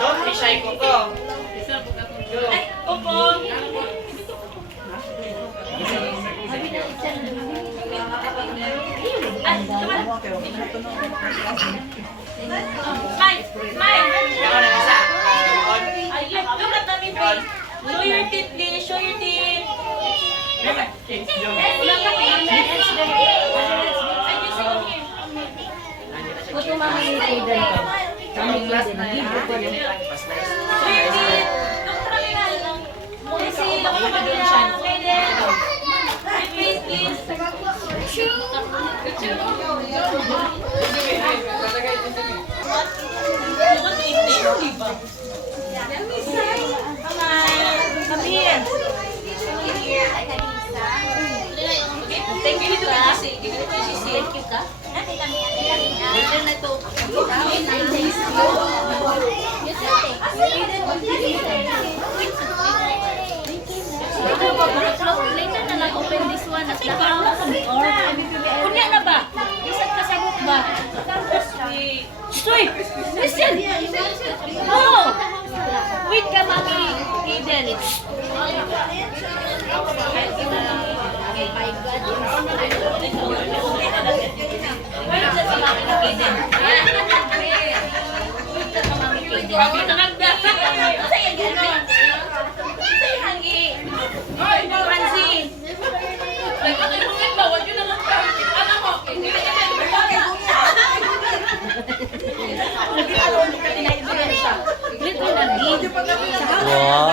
Don't be shy ko to. Ay, opo. Ay, tumal. Smile, smile. Ako na isa. Ay, look at me face. Show your teeth, please. Show your teeth. Wala ka Kuto mama ni Aiden ko. Kami class na yun. Show your teeth. Look at me lang. Kasi, look at me lang. Aiden. My face, please. Come here. Thank you to GC. Thank you ka. Later na lang open this one at the house. Kunya na ba? Isang kasagot ba? Stoy! Listen! Oh! Wait ka, Mami Aiden. My God. Wala sa Mami Aiden. Bakit nagda? Saya gano. Saya hangi. Hoy, Franci. Nagkakaibukin ba? Wag yun naman ka. Ano mo? Hindi ka naman. Lito lagi. Wow.